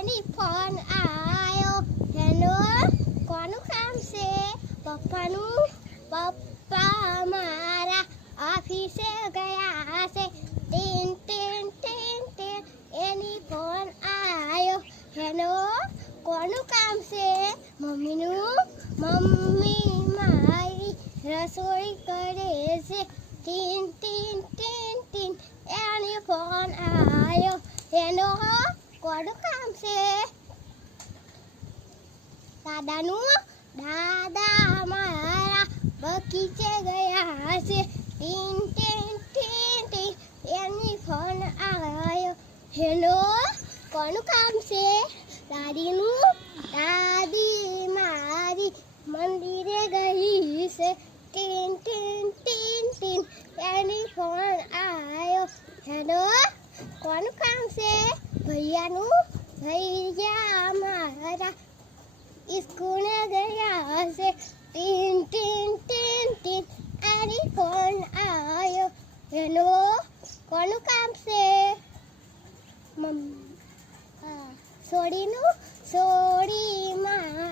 એની phone આયો hello કોનું કામ છે પપ્પાનું પપ્પા મારા ઓફિસે ગયા છે ટીન ટીન ટીન ટીન એની ફોન આયો હેલો કોનું કામ છે મમ્મીનું મમ્મી મારી રસોઈ કરે છે ટીન ટીન ટીન ટીન એની ફોન આયો હેલો કોનું કામ છે દાદાનું દાદા મારા બગીચે ગયા છે ટીન ટીન ટીન ટીન એની ફોન આયો હેલો કોનું કામ છે દાદીનું દાદી મારી મંદિરે ગઈ છે ટીન ટીન ટીન ટીન એની ફોન આયો હેલો કોનું કામ છે ભૈયાનું ભૈયા મારા સ્કૂલે ગયા છે ટીન ટીન ટીન ટીન એની ફોન આયો હેલો કોનું કામ છે સોડીનું સોડી